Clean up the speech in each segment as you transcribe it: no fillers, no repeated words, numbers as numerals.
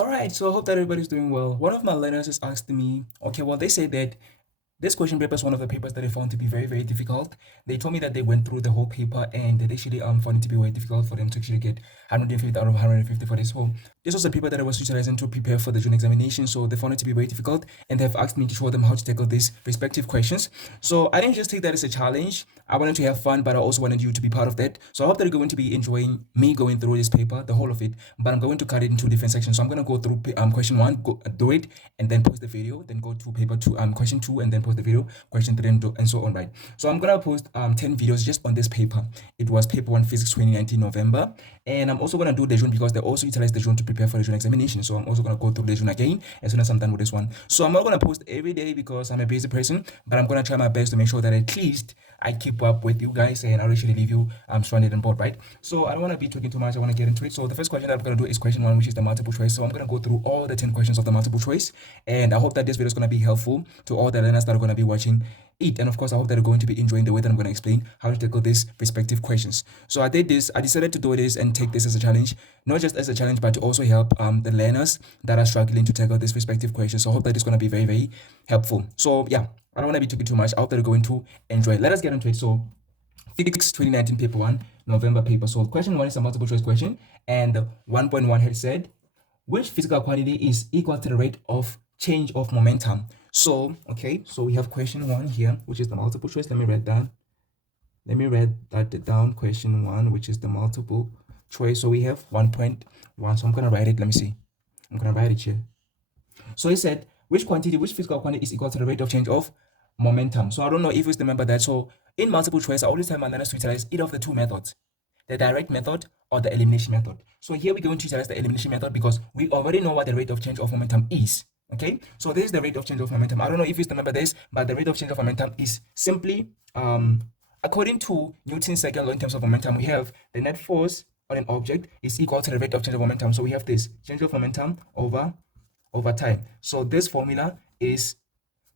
All right, so I hope that everybody's doing well. One of my learners is asking me, okay, well, they say that this question paper is one of the papers that I found to be very, very difficult. They told me that they went through the whole paper and they actually found it to be very difficult for them to actually get 150 out of 150 for this. So this was a paper that I was utilizing to prepare for the June examination. So they found it to be very difficult and they've asked me to show them how to tackle these respective questions. So I didn't just take that as a challenge. I wanted to have fun, but I also wanted you to be part of that. So I hope that you're going to be enjoying me going through this paper, the whole of it. But I'm going to cut it into different sections. So I'm going to go through question one, do it, and then post the video. Then go to paper two, question two, and then post the video, question three, and so on, right? So I'm gonna post 10 videos just on this paper. It was paper one, physics 2019 November, and I'm also gonna do the June because they also utilize the June to prepare for the June examination. So I'm also gonna go through the June again as soon as I'm done with this one. So I'm not gonna post every day because I'm a busy person, but I'm gonna try my best to make sure that at least I keep up with you guys and I'll actually leave you stranded on board, right? So I don't want to be talking too much. I want to get into it. So the first question that I'm going to do is question one, which is the multiple choice. So I'm going to go through all the 10 questions of the multiple choice. And I hope that this video is going to be helpful to all the learners that are going to be watching it. And of course, I hope that you're going to be enjoying the way that I'm going to explain how to tackle these respective questions. So I decided to do this and take this as a challenge, not just as a challenge, but to also help the learners that are struggling to tackle these respective questions. So I hope that it's going to be very, very helpful. So yeah, I don't want to be talking too much. I hope that you're going to enjoy. Let us get into it. So physics 2019 paper 1 November paper. So question 1 is a multiple choice question, and 1.1 had said, which physical quantity is equal to the rate of change of momentum? So okay, so we have question 1 here, which is the multiple choice. Let me write that down. Question 1, which is the multiple choice. So we have 1.1. So I'm gonna write it. Let me see. I'm gonna write it here. So he said, which physical quantity is equal to the rate of change of momentum? So I don't know if you remember that. So in multiple choice, I always tell my learners to utilize either of the two methods, the direct method or the elimination method. So here we're going to utilize the elimination method because we already know what the rate of change of momentum is. Okay, so this is the rate of change of momentum. I don't know if you remember this, but the rate of change of momentum is simply, according to Newton's second law in terms of momentum, we have the net force on an object is equal to the rate of change of momentum. So we have this change of momentum over time. So this formula is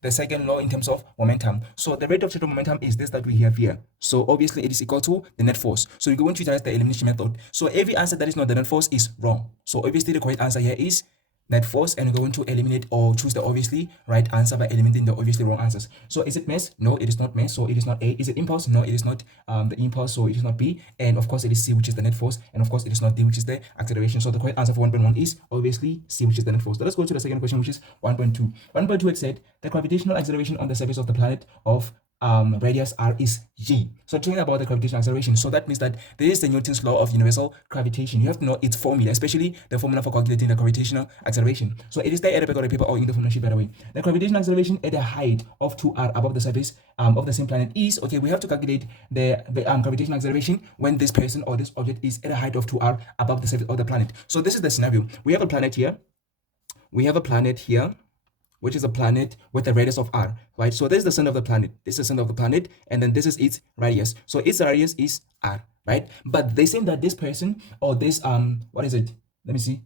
the second law in terms of momentum. So the rate of change of momentum is this that we have here. So obviously it is equal to the net force. So you're going to utilize the elimination method. So every answer that is not the net force is wrong. So obviously the correct answer here is net force, and we're going to eliminate or choose the obviously right answer by eliminating the obviously wrong answers. So is it mass? No, it is not mass. So it is not A. Is it impulse? No, it is not the impulse. So it is not B. And of course it is C, which is the net force. And of course it is not D, which is the acceleration. So the correct answer for 1.1 is obviously C, which is the net force. So let's go to the second question, which is 1.2. 1.2, it said the gravitational acceleration on the surface of the planet of radius r is g. So talking about the gravitational acceleration, so that means that there is the Newton's law of universal gravitation. You have to know its formula, especially the formula for calculating the gravitational acceleration. So it is there at the back of the paper or in the formula sheet, by the way. The gravitational acceleration at a height of 2r above the surface of the same planet is, okay, we have to calculate the gravitational acceleration when this person or this object is at a height of 2r above the surface of the planet. So this is the scenario. We have a planet here, which is a planet with a radius of r, right? So this is the center of the planet. This is the center of the planet, and then this is its radius. So its radius is r, right? But they say that this person or this what is it? Let me see.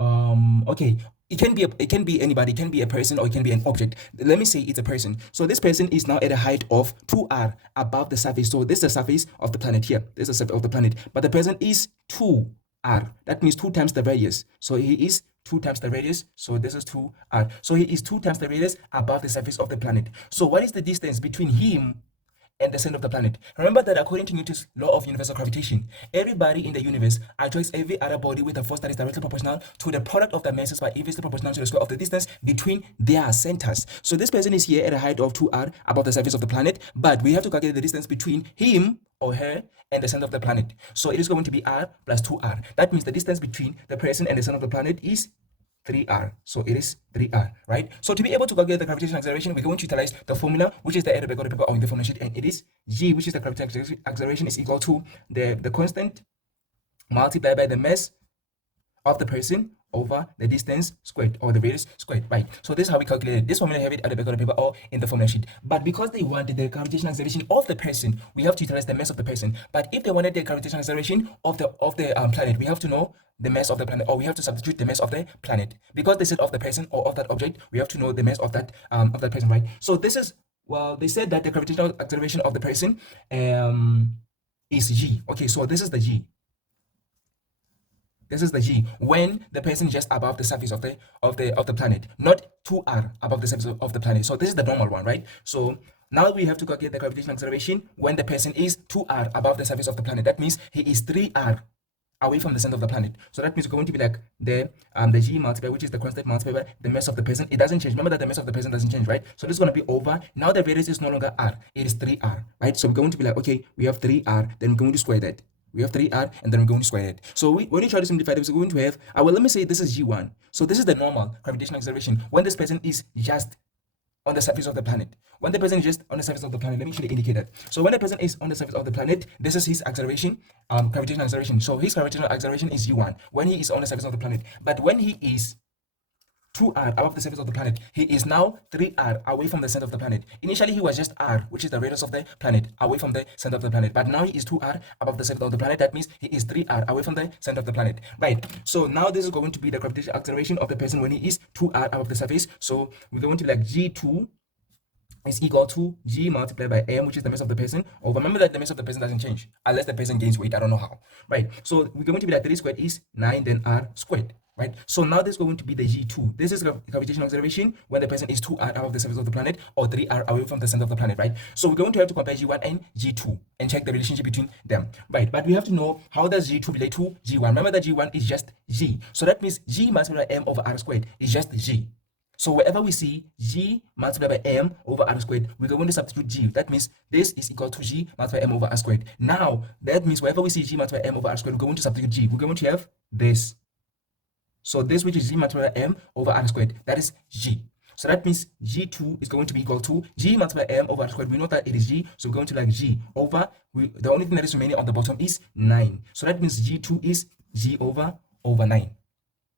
Okay, it can be anybody, it can be a person or it can be an object. Let me say it's a person. So this person is now at a height of 2r above the surface. So this is the surface of the planet here. This is the surface of the planet, but the person is 2r. That means 2 times the radius. So he is 2 times the radius. So this is 2r. So he is 2 times the radius above the surface of the planet. So what is the distance between him and the center of the planet? Remember that according to Newton's law of universal gravitation, everybody in the universe attracts every other body with a force that is directly proportional to the product of the masses by inversely proportional to the square of the distance between their centers. So this person is here at a height of 2r above the surface of the planet, but we have to calculate the distance between him or her and the center of the planet. So it is going to be r plus 2r. That means the distance between the person and the center of the planet is 3r. So it is 3r, right? So to be able to calculate the gravitational acceleration, we're going to utilize the formula, which is the at the back of the paper or in the formula sheet, and it is g, which is the gravitational acceleration, is equal to the constant multiplied by the mass of the person over the distance squared or the radius squared, right? So this is how we calculate it. This formula, have it at the back of the paper or in the formula sheet. But because they wanted the gravitational acceleration of the person, we have to utilize the mass of the person. But if they wanted the gravitational acceleration of the planet, we have to know the mass of the planet, or we have to substitute the mass of the planet. Because they said of the person or of that object, we have to know the mass of that person, right? So this is, well, they said that the gravitational acceleration of the person is g. Okay, so this is the g. This is the g when the person is just above the surface of the planet, not 2r above the surface of the planet. So this is the normal one, right? So now we have to calculate the gravitational acceleration when the person is 2r above the surface of the planet. That means he is 3r away from the center of the planet. So that means we're going to be like the g multiplied, which is the constant multiplied by the mass of the person. It doesn't change. Remember that the mass of the person doesn't change, right? So this is going to be over. Now the radius is no longer r, it is 3r, right? So we're going to be like, okay, we have 3r, then we're going to square that. We have 3r, and then we're going to square it. So when you try to simplify this, we're going to have, let me say this is g1. So this is the normal gravitational acceleration when this person is just on the surface of the planet. When the person is just on the surface of the planet, let me actually indicate that. So when the person is on the surface of the planet, this is his acceleration, gravitational acceleration. So his gravitational acceleration is u1 when he is on the surface of the planet. But when he is 2r above the surface of the planet, he is now 3r away from the center of the planet. Initially, he was just r, which is the radius of the planet, away from the center of the planet. But now he is 2r above the center of the planet. That means he is 3r away from the center of the planet. Right. So now this is going to be the gravitational acceleration of the person when he is 2r above the surface. So we're going to be like g2 is equal to g multiplied by m, which is the mass of the person. Over. Remember that the mass of the person doesn't change unless the person gains weight. I don't know how. Right. So we're going to be like 3 squared is 9, then r squared. Right. So now this is going to be the g2. This is gravitational acceleration when the person is 2r above the surface of the planet or 3r away from the center of the planet. Right. So we're going to have to compare g1 and g2 and check the relationship between them. Right. But we have to know how does g2 relate to g1. Remember that g1 is just g. So that means g multiplied by m over r squared is just g. So wherever we see g multiplied by m over r squared, we're going to substitute g. That means this is equal to g multiplied by m over r squared. Now, that means wherever we see g multiplied by m over r squared, we're going to substitute g. We're going to have this. So this, which is g multiplied by m over r squared, that is g. So that means g2 is going to be equal to g multiplied by m over r squared. We know that it is g, so we're going to like g over, the only thing that is remaining on the bottom is 9. So that means g2 is g over 9.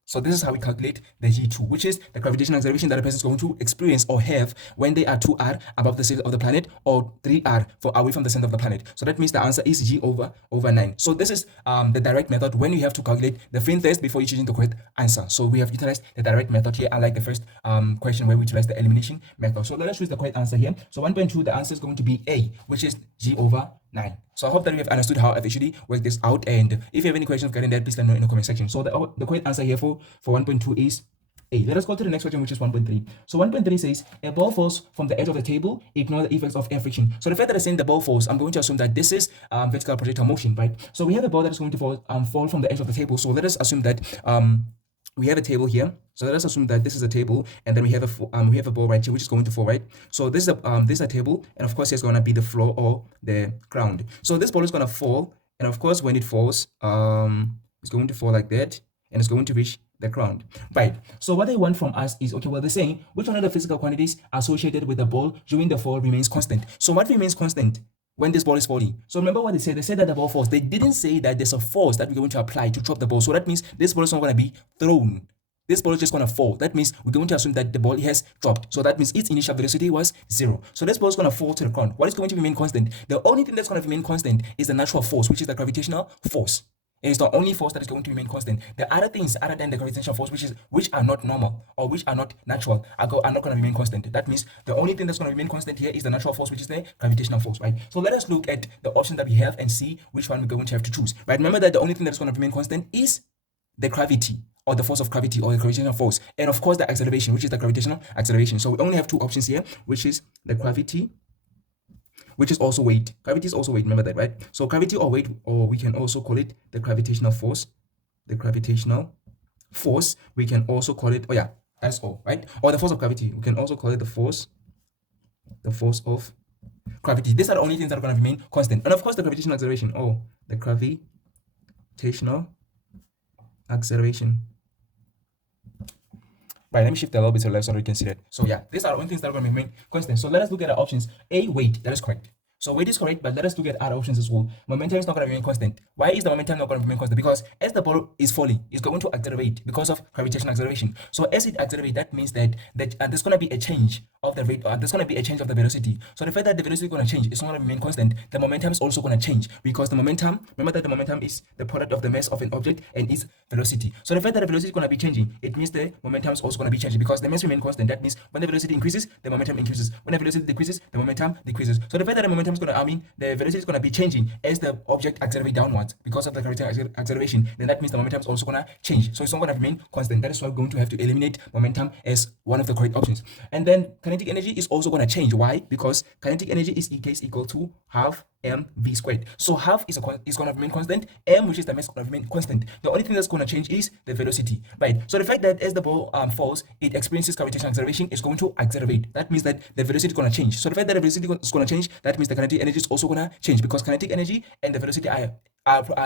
So this is how we calculate the g2, which is the gravitational acceleration that a person is going to experience or have when they are 2r above the center of the planet or 3r away from the center of the planet. So that means the answer is g over 9. So this is the direct method when you have to calculate the fin test before you choosing the correct answer. So we have utilized the direct method here, unlike the first question where we utilized the elimination method. So let us choose the correct answer here. So 1.2, the answer is going to be A, which is g over 9. So I hope that you have understood how I've actually worked this out, and if you have any questions regarding that, please let me know in the comment section. So the correct answer here for 1.2 is A. Let us go to the next question, which is 1.3. So 1.3 says a ball falls from the edge of the table, ignore the effects of air friction. So the fact that I'm saying the ball falls, I'm going to assume that this is vertical projectile motion, right? So we have a ball that is going to fall from the edge of the table. So let us assume that we have a table here. So let us assume that this is a table, and then we have a ball right here, which is going to fall, right? So this is a table, and of course, here's going to be the floor or the ground. So this ball is going to fall, and of course, when it falls, it's going to fall like that, and it's going to reach the ground, right? So what they want from us is, okay, well, they're saying which one of the physical quantities associated with the ball during the fall remains constant. So what remains constant when this ball is falling? So remember what they said. They said that the ball falls. They didn't say that there's a force that we're going to apply to drop the ball. So that means this ball is not going to be thrown. This ball is just going to fall. That means we're going to assume that the ball has dropped. So that means its initial velocity was 0. So this ball is going to fall to the ground. What is going to remain constant? The only thing that's going to remain constant is the natural force, which is the gravitational force. It is the only force that is going to remain constant. The other things other than the gravitational force, which are not normal or which are not natural, are not going to remain constant. That means the only thing that's going to remain constant here is the natural force, which is the gravitational force, right? So let us look at the option that we have and see which one we're going to have to choose, right? Remember that the only thing that's going to remain constant is the gravity, or the force of gravity, or the gravitational force, and of course the acceleration, which is the gravitational acceleration. So we only have two options here, which is the gravity, which is also weight. Gravity is also weight, remember that, right? So gravity or weight, or we can also call it the gravitational force. The gravitational force, we can also call it, oh yeah, that's all, right? Or the force of gravity, we can also call it the force of gravity. These are the only things that are going to remain constant. And of course the gravitational acceleration, the gravitational acceleration. Right, let me shift a little bit to the left so that you can see that. So yeah, these are the only things that are going to remain constant. So let us look at the options. A, weight, that is correct. So weight is correct, but let us look at other options as well. Momentum is not going to remain constant. Why is the momentum not going to remain constant? Because as the ball is falling, it's going to accelerate because of gravitational acceleration. So as it accelerates, that means that there's going to be a change of the rate, there's going to be a change of the velocity. So the fact that the velocity is going to change, it's not going to remain constant. The momentum is also going to change because the momentum, remember that the momentum is the product of the mass of an object and its velocity. So the fact that the velocity is going to be changing, it means the momentum is also going to be changing because the mass remains constant. That means when the velocity increases, the momentum increases. When the velocity decreases, the momentum decreases. So the fact that the momentum is gonna, the velocity is gonna be changing as the object accelerates downwards because of the gravitational acceleration. Then that means the momentum is also gonna change. So it's not gonna remain constant. That is why we're going to have to eliminate momentum as one of the correct options. And then kinetic energy is also gonna change. Why? Because kinetic energy is equal to half mv squared. So half is going to remain constant. M, which is the mass, is going to remain constant. The only thing that's going to change is the velocity, right? So the fact that as the ball falls, it experiences gravitational acceleration is going to accelerate. That means that the velocity is going to change. So the fact that the velocity is going to change, that means the kinetic energy is also going to change, because kinetic energy and the velocity are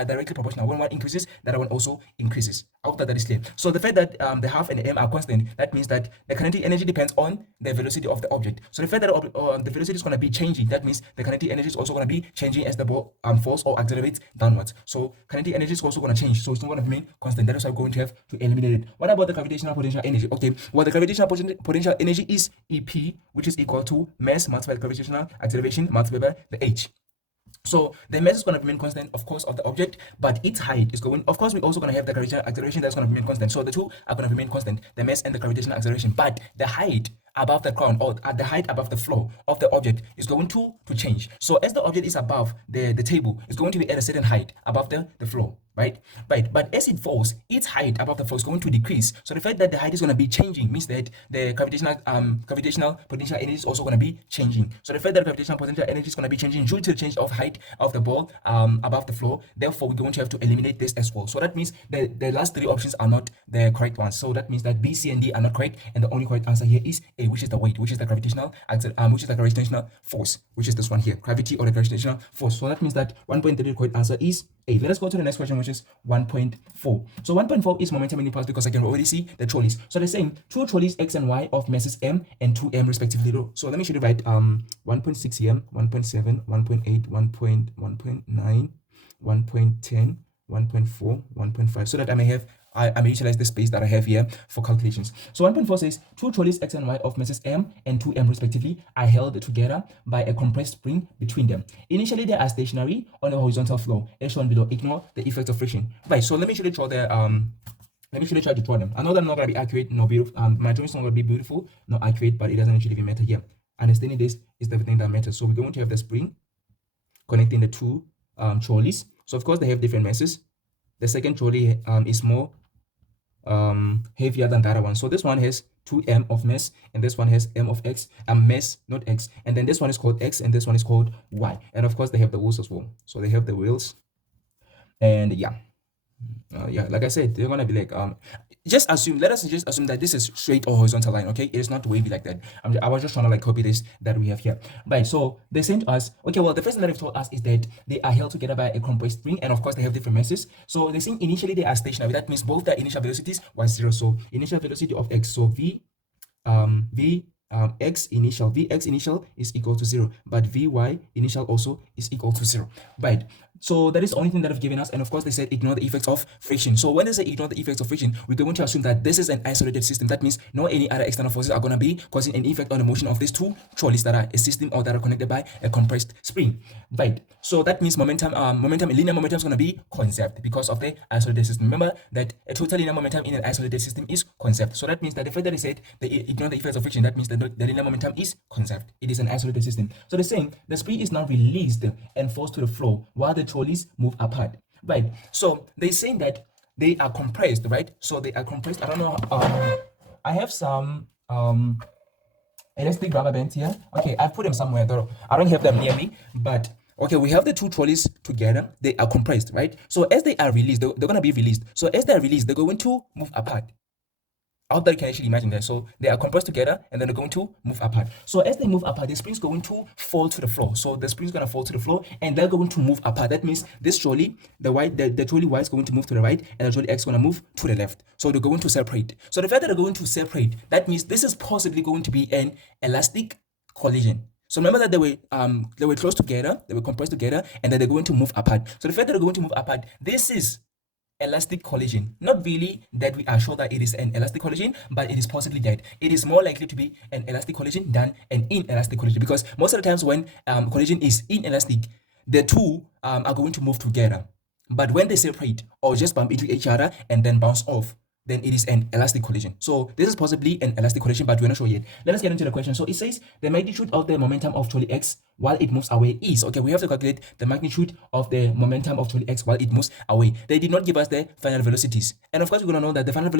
directly proportional. When one increases, the other one also increases. I hope that is clear. So the fact that the half and the m are constant, that means that the kinetic energy depends on the velocity of the object. So the fact that the velocity is going to be changing, that means the kinetic energy is also going to be changing as the ball falls or accelerates downwards. So kinetic energy is also going to change. So it's not going to remain constant. That is why we're going to have to eliminate it. What about the gravitational potential energy? Okay, well, the gravitational potential energy is EP, which is equal to mass multiplied gravitational acceleration multiplied by the h. So the mass is going to remain constant, of course, of the object, but its height is going, of course, we're also going to have the gravitational acceleration that's going to remain constant. So the two are going to remain constant, the mass and the gravitational acceleration, but the height above the ground, or at the height above the floor of the object, is going to change. So as the object is above the table, it's going to be at a certain height above the floor, right? But as it falls, its height above the floor is going to decrease. So the fact that the height is going to be changing means that the gravitational potential energy is also going to be changing. So the fact that gravitational potential energy is going to be changing due to the change of height of the ball above the floor, therefore we're going to have to eliminate this as well. So that means the last three options are not the correct ones. So that means that B, C, and D are not correct, and the only correct answer here is A, which is the weight, which is the gravitational force, which is this one here, gravity or the gravitational force. So that means that 1.3, the correct answer is A. Let us go to the next question, which is 1.4. So 1.4 is momentum in impulse, because I can already see the trolleys. So they're saying two trolleys X and Y of masses M and 2M respectively. So let me show you right 1.6 M, 1.7, 1.8, 1.9, 1.10, 1.4, 1.5, so that I may utilize the space that I have here for calculations. So 1.4 says two trolleys X and Y of masses M and 2M respectively are held together by a compressed spring between them. Initially, they are stationary on a horizontal floor, as shown below. Ignore the effect of friction. Right. So let me try to draw them. I know that I'm not going to be accurate, no beautiful. My drawing is not going to be beautiful, not accurate, but it doesn't actually even matter here. Understanding this is the thing that matters. So we're going to have the spring connecting the two trolleys. So of course they have different masses. The second trolley is more heavier than the other one. So this one has 2m of mass, and this one has m of x, mass, not x. And then this one is called x, and this one is called y. And of course they have the wheels as well. So they have the wheels, and yeah, like I said, they're gonna be like let us just assume that this is straight or horizontal line. Okay, it is not wavy like that. I was just trying to like copy this that we have here. Right, so they sent us, okay, well, the first thing that they've told us is that they are held together by a compressed spring, and of course they have different masses. So they're saying initially they are stationary. That means both their initial velocities was 0. So initial velocity of x, so x initial is equal to 0, but vy initial also is equal to 0. Right, so that is the only thing that have given us. And of course they said ignore the effects of friction. So when they say ignore the effects of friction, we're going to assume that this is an isolated system. That means no any other external forces are going to be causing an effect on the motion of these two trolleys that are a system or that are connected by a compressed spring. Right, so that means linear momentum is going to be conserved because of the isolated system. Remember that a total linear momentum in an isolated system is conserved. So that means that the fact that they said they ignore the effects of friction, that means that the linear momentum is conserved. It is an isolated system. So they're saying the spring is now released and falls to the floor while the trolleys move apart. Right, so they're saying that they are compressed, right? So they are compressed. I don't know, I have some elastic rubber bands here. Okay, I put them somewhere though. I don't have them near me, but okay, we have the two trolleys together. They are compressed, right? So as they are released, they're going to be released. So as they are released, they're going to move apart. I hope that you can actually imagine that. So they are compressed together, and then they're going to move apart. So as they move apart, the spring's going to fall to the floor. So the spring's going to fall to the floor, and they're going to move apart. That means this trolley, the trolley Y is going to move to the right, and the trolley X is going to move to the left. So they're going to separate. So the fact that they're going to separate, that means this is possibly going to be an elastic collision. So remember that they were close together, they were compressed together, and then they're going to move apart. So the fact that they're going to move apart, this is elastic collision. Not really that we are sure that it is an elastic collision, but it is possibly that it is more likely to be an elastic collision than an inelastic collision, because most of the times when collision is inelastic, the two are going to move together, but when they separate or just bump into each other and then bounce off, then it is an elastic collision. So this is possibly an elastic collision, but we're not sure yet. Let us get into the question. So it says the magnitude of the momentum of trolley X while it moves away is, okay, we have to calculate the magnitude of the momentum of trolley X while it moves away. They did not give us the final velocities. And of course, we're going to know that the final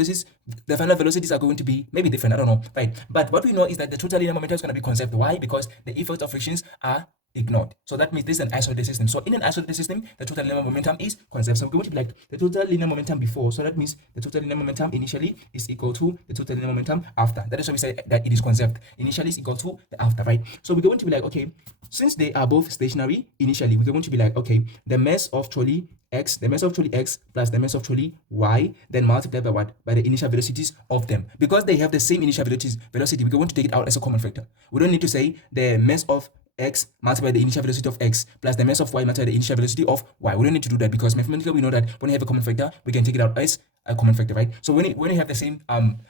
velocities are going to be maybe different. I don't know, right? But what we know is that the total linear momentum is going to be conserved. Why? Because the effects of frictions are ignored. So that means this is an isolated system. So in an isolated system, the total linear momentum is conserved. So we're going to be like the total linear momentum before. So that means the total linear momentum initially is equal to the total linear momentum after. That is why we say that it is conserved. Initially is equal to the after, right? So we're going to be like, okay, since they are both stationary initially, we're going to be like, okay, the mass of trolley X, the mass of trolley X plus the mass of trolley Y, then multiplied by what? By the initial velocities of them. Because they have the same initial velocity, we're going to take it out as a common factor. We don't need to say the mass of X multiplied by the initial velocity of X plus the mass of Y multiplied by the initial velocity of Y. We don't need to do that because mathematically we know that when you have a common factor, we can take it out as a common factor, right? So when you have the same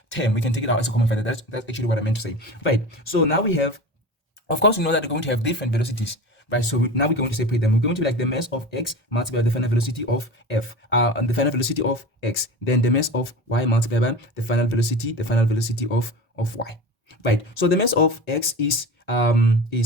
term, we can take it out as a common factor. That's actually what I meant to say, right? So now we have, of course, we know that they're going to have different velocities, right? So now we're going to separate them. We're going to be like the mass of X multiplied by the final velocity of F, and the final velocity of X, then the mass of Y multiplied by the final velocity of Y, right? So the mass of X is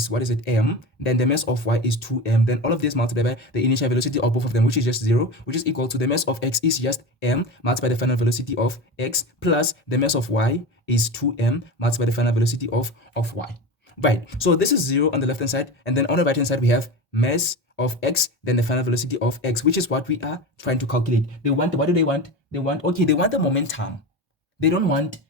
what is it, m, then the mass of Y is 2m, then all of this multiplied by the initial velocity of both of them, which is just 0, which is equal to the mass of X is just m multiplied by the final velocity of X plus the mass of Y is 2m multiplied by the final velocity of Y. Right, so this is 0 on the left hand side, and then on the right hand side we have mass of X, then the final velocity of X, which is what we are trying to calculate. They want, what do they want? They want the momentum. They don't want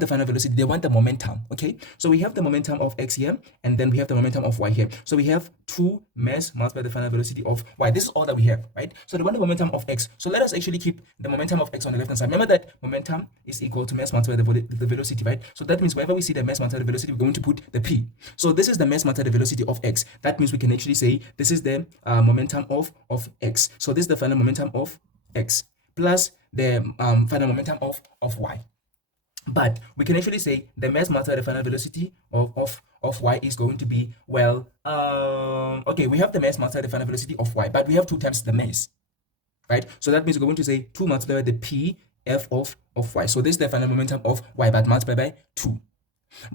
the final velocity, they want the momentum. Okay, so we have the momentum of X here, and then we have the momentum of Y here. So we have 2 mass multiplied by the final velocity of Y. This is all that we have, right? So they want the momentum of X. So let us actually keep the momentum of X on the left hand side. Remember that momentum is equal to mass multiplied by the velocity, right? So that means whenever we see the mass multiplied by the velocity, we're going to put the P. So this is the mass multiplied by the velocity of X. That means we can actually say this is the momentum of X. So this is the final momentum of X plus the final momentum of Y. But we can actually say the mass multiplied by the final velocity of Y is going to be, well, okay, we have the mass multiplied by the final velocity of Y, but we have 2 times the mass, right? So that means we're going to say 2 multiplied by the P F of Y. So this is the final momentum of Y, but multiplied by 2.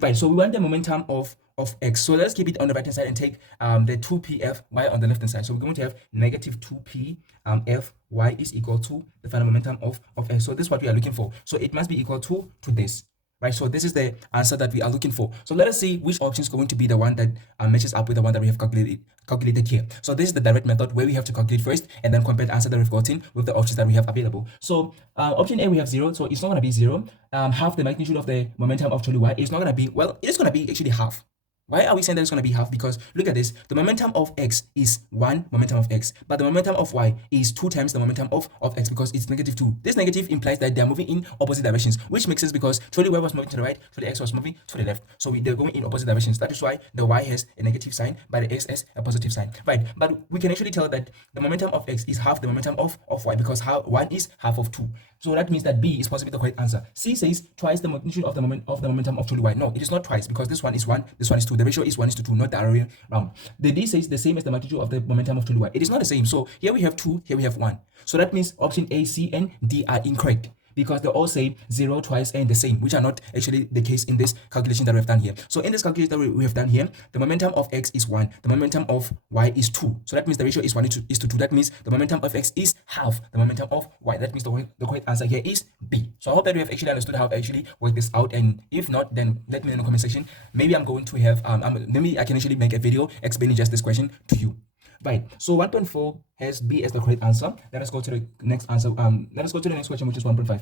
Right, so we want the momentum of X. So let's keep it on the right hand side and take the 2pf y on the left hand side. So we're going to have negative 2p f y is equal to the final momentum of X. So this is what we are looking for. So it must be equal to this. Right, so this is the answer that we are looking for. So let us see which option is going to be the one that matches up with the one that we have calculated here. So this is the direct method where we have to calculate first and then compare the answer that we've gotten with the options that we have available. So option A, we have 0, so it's not going to be 0. Half the magnitude of the momentum of trolley Y is not going to be, well, it is going to be actually half. Why are we saying that it's going to be half? Because look at this. The momentum of X is 1 momentum of X, but the momentum of Y is 2 times the momentum of X because it's negative 2. This negative implies that they are moving in opposite directions, which makes sense because trolley Y was moving to the right, trolley X was moving to the left. So they're going in opposite directions. That is why the Y has a negative sign, but the X has a positive sign. Right, but we can actually tell that the momentum of X is half the momentum of Y because 1 is half of 2. So that means that B is possibly the correct answer. C says twice the magnitude of the momentum of trolley Y. No, it is not twice because this one is 1, this one is 2. The ratio is 1:2, not the other way around. The D says the same as the magnitude of the momentum of trolley Y. It is not the same. So here we have 2, here we have 1. So that means option A, C, and D are incorrect, because they all say 0, twice, and the same, which are not actually the case in this calculation that we've done here. So in this calculation that we have done here, the momentum of X is 1, the momentum of Y is 2. So that means the ratio is 1:2. That means the momentum of X is half the momentum of Y. That means the correct answer here is B. So I hope that we have actually understood how to actually work this out, and if not, then let me know in the comment section. Maybe I'm going to have, maybe I can actually make a video explaining just this question to you. Right, so 1.4 has B as the correct answer. Let us go to the next answer. Let us go to the next question, which is 1.5.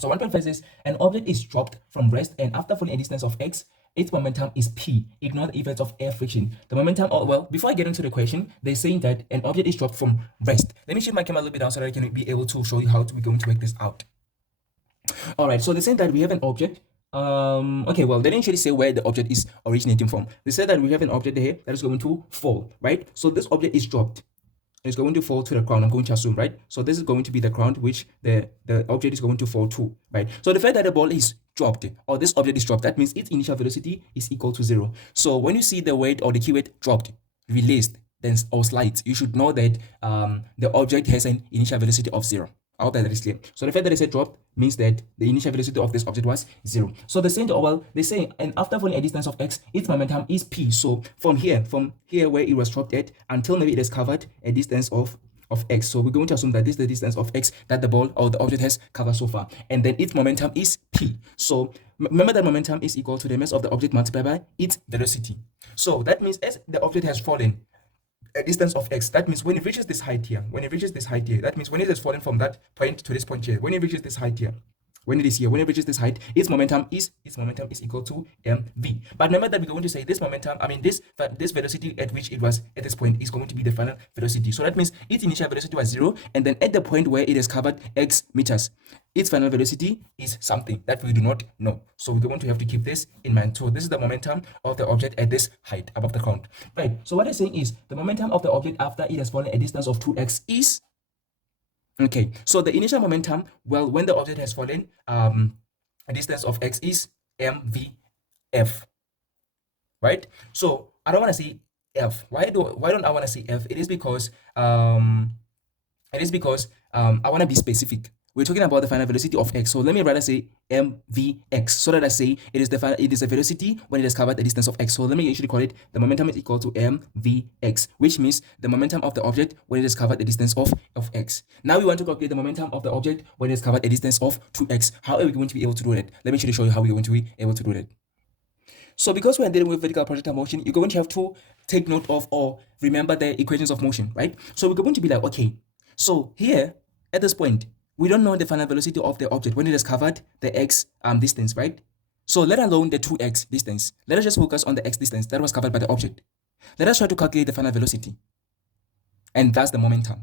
So 1.5 says an object is dropped from rest, and after falling a distance of x, its momentum is p. Ignore the effects of air friction. The momentum, well, before I get into the question, they're saying that an object is dropped from rest. Let me shift my camera a little bit down so that I can be able to show you how we're going to work this out. All right, so they're saying that we have an object. Okay, well, they didn't actually say where the object is originating from. They said that we have an object here that is going to fall, right? So this object is dropped. It's going to fall to the ground, I'm going to assume, right? So this is going to be the ground which the object is going to fall to, right? So the fact that the ball is dropped, or this object is dropped, that means its initial velocity is equal to 0. So when you see the word or the keyword dropped, released, then or slides, you should know that the object has an initial velocity of 0. I hope that is clear. So the fact that I said dropped means that the initial velocity of this object was 0. So the center, well, they say, and after falling a distance of x, its momentum is p. So from here where it was dropped at until maybe it has covered a distance of x. So we're going to assume that this is the distance of x that the ball or the object has covered so far, and then its momentum is p. So remember that momentum is equal to the mass of the object multiplied by its velocity. So that means as the object has fallen a distance of x, that means when it reaches this height here, that means when it has fallen from that point to this point here, when it reaches this height here, when it reaches this height, its momentum is equal to mv. But remember that we're going to say this momentum, this velocity at which it was at this point is going to be the final velocity. So that means its initial velocity was 0, and then at the point where it has covered x meters, its final velocity is something that we do not know. So we're going to have to keep this in mind. So this is the momentum of the object at this height above the ground. Right. So what I'm saying is the momentum of the object after it has fallen a distance of 2x is, okay, so the initial momentum, well, when the object has fallen a distance of x is mvf, right? So I don't want to say f. Why don't I want to say f? It is because I want to be specific. We're talking about the final velocity of x, so let me rather say mvx, so that I say it is the velocity when it has covered the distance of x. So let me actually call it the momentum is equal to mvx, which means the momentum of the object when it has covered the distance of x. Now we want to calculate the momentum of the object when it has covered a distance of 2x. How are we going to be able to do that? Let me actually show you how we're going to be able to do that. So because we're dealing with vertical projectile motion, you're going to have to take note of or remember the equations of motion, right? So we're going to be like, okay, so here at this point, we don't know the final velocity of the object when it has covered the x distance, right? So let alone the 2x distance. Let us just focus on the x distance that was covered by the object. Let us try to calculate the final velocity, and that's the momentum,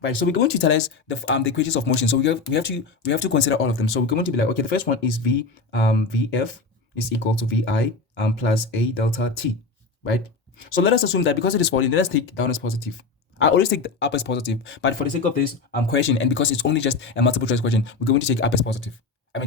right? So we're going to utilize the equations of motion. So we have to consider all of them. So we're going to be like, okay, the first one is vf is equal to vi plus a delta t, right? So let us assume that because it is falling, let us take down as positive. I always take the up as positive, but for the sake of this question, and because it's only just a multiple choice question, we're going to take up as positive.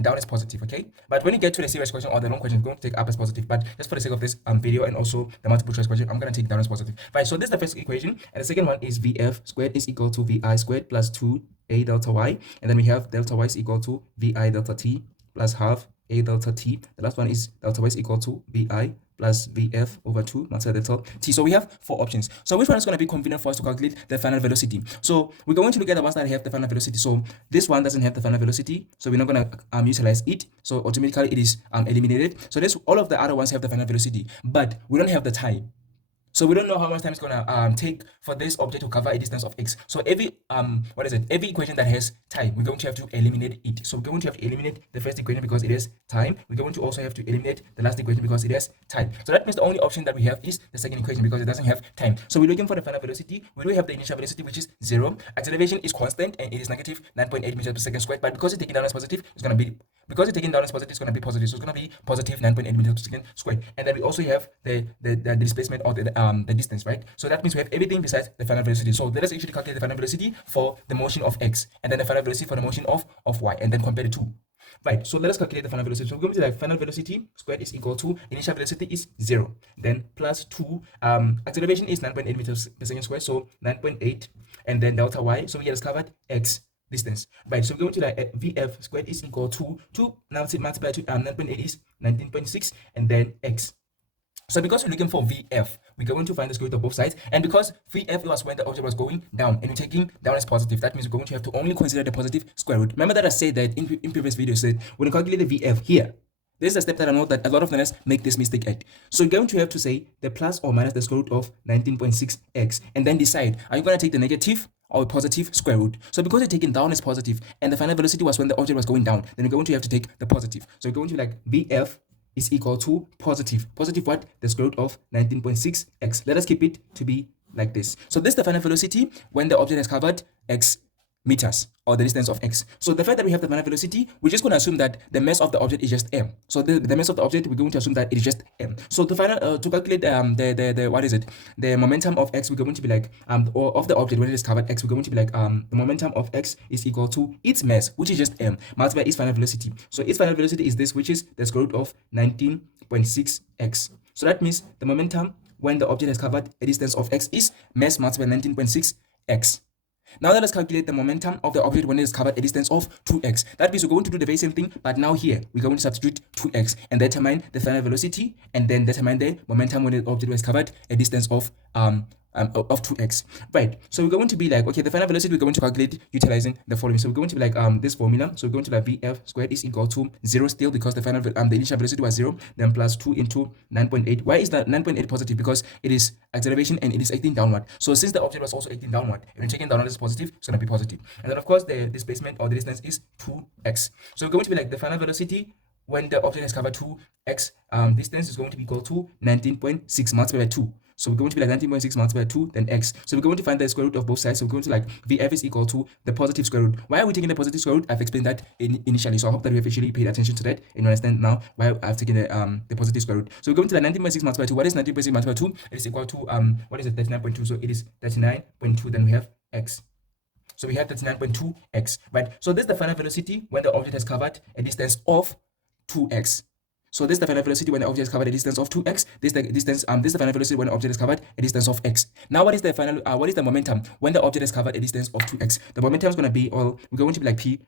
Down as positive, okay? But when you get to the serious question or the long question, we're going to take up as positive. But just for the sake of this video and also the multiple choice question, I'm going to take down as positive. Right, so this is the first equation, and the second one is vf squared is equal to vi squared plus 2a delta y, and then we have delta y is equal to vi delta t plus half a delta t. The last one is delta y is equal to vi plus vf over 2 multiplied delta t. So we have 4 options. So which one is going to be convenient for us to calculate the final velocity? So we're going to look at the ones that have the final velocity. So this one doesn't have the final velocity, so we're not going to utilize it. So automatically it is eliminated. So all of the other ones have the final velocity, but we don't have the time. So we don't know how much time it's gonna take for this object to cover a distance of x. So every every equation that has time, we're going to have to eliminate it. So we're going to have to eliminate the first equation because it has time. We're going to also have to eliminate the last equation because it has time. So that means the only option that we have is the second equation because it doesn't have time. So we're looking for the final velocity. We do have the initial velocity, which is 0. Acceleration is constant and it is negative 9.8 meters per second squared. But because it's taken down as positive, it's gonna be positive. So it's gonna be positive 9.8 meters per second squared. And then we also have the displacement or the distance, right? So that means we have everything besides the final velocity. So let us actually calculate the final velocity for the motion of x, and then the final velocity for the motion of y, and then compare the two. Right, so let us calculate the final velocity. So we're going to like final velocity squared is equal to initial velocity is 0, then plus 2, acceleration is 9.8 meters per second squared, so 9.8, and then delta y, so we have discovered x distance. Right, so we're going to like vf squared is equal to 2 now multiplied to 9.8 is 19.6, and then x. So because we're looking for VF, we're going to find the square root of both sides. And because VF was when the object was going down and we're taking down as positive, that means we're going to have to only consider the positive square root. Remember that I said that in previous videos, said when you calculate the VF here, this is a step that I know that a lot of learners make this mistake at. So you're going to have to say the plus or minus the square root of 19.6x and then decide, are you going to take the negative or positive square root? So because you're taking down as positive and the final velocity was when the object was going down, then you're going to have to take the positive. So you're going to be like VF is equal to positive what? The square root of 19.6x. Let us keep it to be like this. So this is the final velocity when the object has covered x meters or the distance of x. So the fact that we have the final velocity, we're just going to assume that the mass of the object is just m. So the mass of the object, we're going to assume that it is just m. So to calculate the momentum of x, we're going to be like or of the object when it is covered x, we're going to be like the momentum of x is equal to its mass, which is just m, multiplied by its final velocity. So its final velocity is this, which is the square root of 19.6x. So that means the momentum when the object has covered a distance of x is mass multiplied by 19.6x. Now let us calculate the momentum of the object when it is covered a distance of 2x. That means we're going to do the very same thing, but now here we're going to substitute 2x and determine the final velocity and then determine the momentum when the object was covered a distance of 2x. Right, so we're going to be like, okay, the final velocity we're going to calculate utilizing the following. So we're going to be like this formula. So we're going to like vf squared is equal to 0 still, because the final the initial velocity was 0, then plus 2 into 9.8. Why is that 9.8 positive? Because it is acceleration and it is acting downward. So since the object was also acting downward, if you're taking downward is positive, it's going to be positive. And then of course the displacement or the distance is 2x. So we're going to be like the final velocity when the object has covered 2x distance is going to be equal to 19.6 multiplied by 2. So we're going to be like 19.6 multiplied by 2, then x. So we're going to find the square root of both sides. So we're going to like vf is equal to the positive square root. Why are we taking the positive square root? I've explained that initially. So I hope that we have actually paid attention to that and you understand now why I've taken the positive square root. So we're going to like 19.6 multiplied by 2. What is 19.6 multiplied by 2? It is equal to, what is it, 39.2. So it is 39.2, then we have x. So we have 39.2x, right? So this is the final velocity when the object has covered a distance of 2x. So this is the final velocity when the object has covered a distance of 2x. This is the distance. This is the final velocity when the object has covered a distance of x. Now, what is the final? What is the momentum when the object has covered a distance of 2x? The momentum is going to be, or we're going to be like py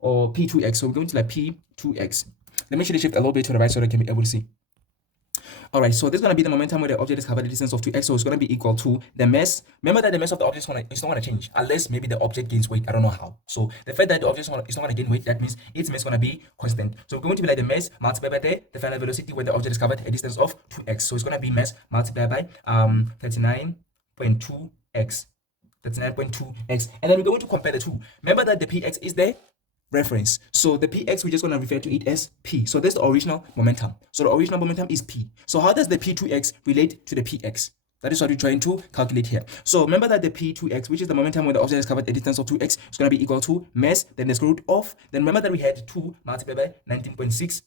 or p2x. So we're going to like p2x. Let me actually shift a little bit to the right so that I can be able to see. All right, so this is going to be the momentum where the object is covered a distance of 2x, so it's going to be equal to the mass. Remember that the mass of the object is not going to change unless maybe the object gains weight. I don't know how. So the fact that the object is not going to gain weight, that means its mass is going to be constant. So we're going to be like the mass multiplied by the final velocity when the object is covered a distance of 2x. So it's going to be mass multiplied by 39.2x. 39.2x. And then we're going to compare the two. Remember that the px is the reference. So the px, we're just going to refer to it as p. So this is the original momentum. So the original momentum is p. So how does the p2x relate to the px? That is what we're trying to calculate here. So remember that the p2x, which is the momentum when the object has covered a distance of 2x, is going to be equal to mass, then the square root of, then remember that we had 2 multiplied by 19.6x.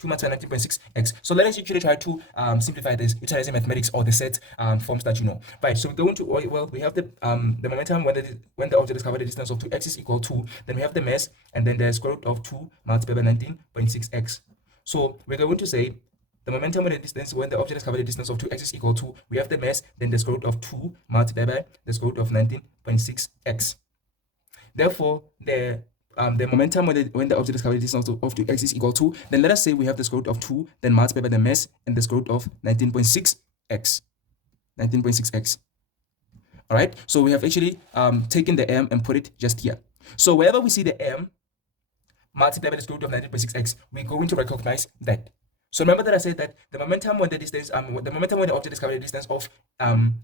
2 multiplied by 19.6x. So let us actually try to simplify this utilizing mathematics or the set forms that you know. Right, so we're going to, well, we have the momentum when the object is covered a distance of 2x is equal to, then we have the mass, and then the square root of 2 multiplied by 19.6x. So we're going to say the momentum when the object is covered a distance of 2x is equal to, we have the mass, then the square root of 2 multiplied by the square root of 19.6x. Therefore, the momentum when the object is covered a distance of 2x is equal to, then let us say we have the square root of 2, then multiplied by the mass and the square root of 19.6x. 19.6x. All right, so we have actually taken the m and put it just here. So wherever we see the m multiplied by the square root of 19.6x, we're going to recognize that. So remember that I said that the momentum when the distance, the momentum when the object is covered a distance of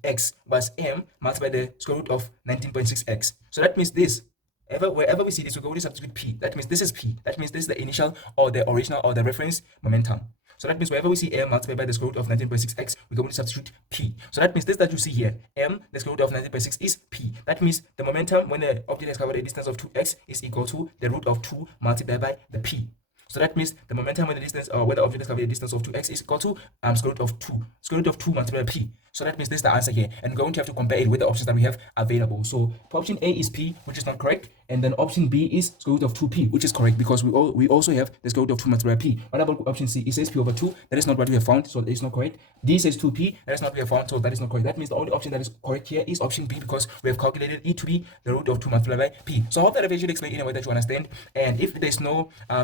x was m multiplied by the square root of 19.6x. So that means this, wherever we see this, we're going to substitute p. That means this is p. That means this is the initial or the original or the reference momentum. So that means wherever we see m multiplied by the square root of 19.6x, we're going to substitute p. So that means this that you see here, m, the square root of 19.6 is p. That means the momentum when the object has covered a distance of 2x is equal to the root of 2 multiplied by the p. So that means the momentum when the distance, or when the object is covered a distance of 2x is equal to square root of 2. Square root of 2 multiplied by p. So that means this is the answer here. And we're going to have to compare it with the options that we have available. So option A is p, which is not correct. And then option B is square root of 2p, which is correct because we also have the square root of 2 multiplied by p. What about option C? It says p over 2. That is not what we have found, so that is not correct. D says 2p. That is not what we have found, so that is not correct. That means the only option that is correct here is option B because we have calculated it to be the root of 2 multiplied by p. So I hope that I've actually explained in a way that you understand. And if there's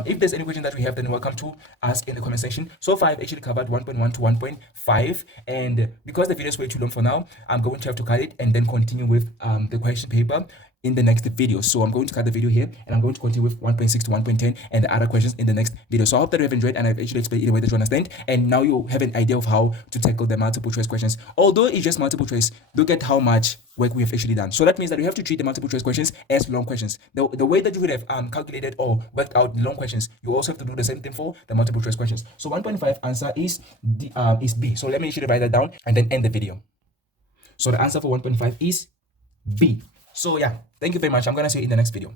if there's any question that we have, then welcome to ask in the comment section. So far, I've actually covered 1.1 to 1.5, and because the video is way too long for now, I'm going to have to cut it and then continue with the question paper in the next video. So I'm going to cut the video here and I'm going to continue with 1.6 to 1.10 and the other questions in the next video. So I hope that you have enjoyed and I've actually explained in a way that you understand, and now you have an idea of how to tackle the multiple choice questions. Although it's just multiple choice, look at how much work we have actually done. So that means that we have to treat the multiple choice questions as long questions. The way that you would have calculated or worked out the long questions, you also have to do the same thing for the multiple choice questions. So 1.5 answer is B. So let me actually write that down and then end the video. So the answer for 1.5 is B. So yeah, thank you very much. I'm gonna see you in the next video.